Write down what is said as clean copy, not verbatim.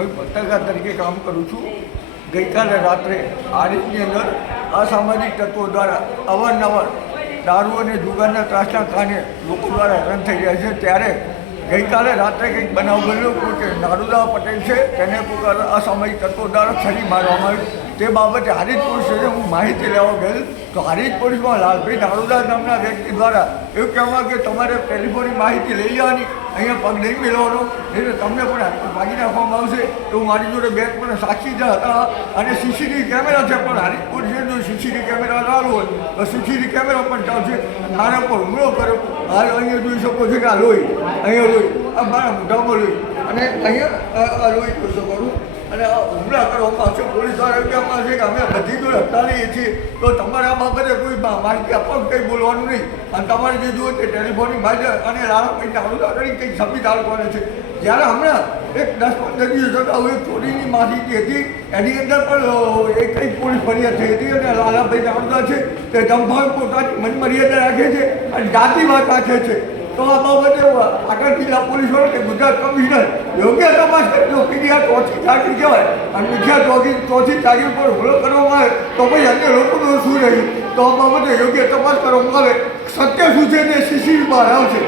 હું પત્રકાર તરીકે કામ કરું છું। ગઈકાલે રાત્રે આરીફની અંદર અસામાજિક તત્વો દ્વારા અવારનવાર દારૂ અને જુગારના ત્રાસના કારણે લોકો દ્વારા હેરાન થઈ રહ્યા છે। ત્યારે ગઈકાલે રાત્રે કંઈક બનાવ બન્યો કે નારુદા પટેલ છે તેને કોઈ અસામાજિક તત્વો દ્વારા છરી મારવામાં આવી। તે બાબતે હારીજ પોલીસ સ્ટેશન હું માહિતી લેવા ગયેલ તો હારીજ પોલીસમાં લાલભાઈ નારુદા નામના વ્યક્તિ દ્વારા એવું કહેવામાં કે તમારે ટેલિફોનની માહિતી લઈ લેવાની, અહીંયા પગ નહીં મેળવવાનો, એટલે તમને પણ ભાગી નાખવામાં આવશે। એવું મારી જોડે બે મને સાક્ષી હતા અને સીસીટીવી કેમેરા છે, પણ હારીજ પોલીસે જો સીસીટીવી કેમેરા લાવ્યો હોય તો સીસીટીવી કેમેરા પણ ચાલશે। મારા પર હુમલો કર્યો, હાલ અહીંયા જોઈ શકો છો કે આ લોહી, અહીંયા લોહી, આ મારા મોઢામાં લોહી અને અહીંયા લોહી જોઈ શકો છો અને હુમલા કરવામાં આવશે। પોલીસ દ્વારા એવું કહેવામાં આવશે કે અમે બધી જોડે હટાવીએ છીએ, તો તમારે આ બાબતે કોઈ માહિતી આપવા કંઈ બોલવાનું નહીં અને તમારે જે જુઓ તે ટેલિફોનની બાજુ અને લાલાભાઈ નારુદા કરી કંઈક સબીત આલવાના છે। જ્યારે હમણાં એક 10-15 દિવસ અગાઉ એક ચોરીની માહિતી હતી, એની અંદર પણ એક કંઈક પોલીસ ફરિયાદ થઈ હતી અને લાલાભાઈ નારુદા છે તે જંભાવ પોતાની મનમર્યાદા રાખે છે અને જાતિવાદ રાખે છે। તો આ બાબતે આગળ જિલ્લા પોલીસ વડે કે ગુજરાત કમિશનર યોગ્ય તપાસ કરે। જો પીડીઆર ચોથી જાગીર કહેવાય અને મુખ્ય ચોથી જાગીર પર હુમલો કરવામાં આવે તો પછી અન્ય લોકોનું શું રહ્યું? તો આ બાબતે યોગ્ય તપાસ કરવામાં આવે, સત્ય શું છે તે સીસીટીવી બહાર આવશે।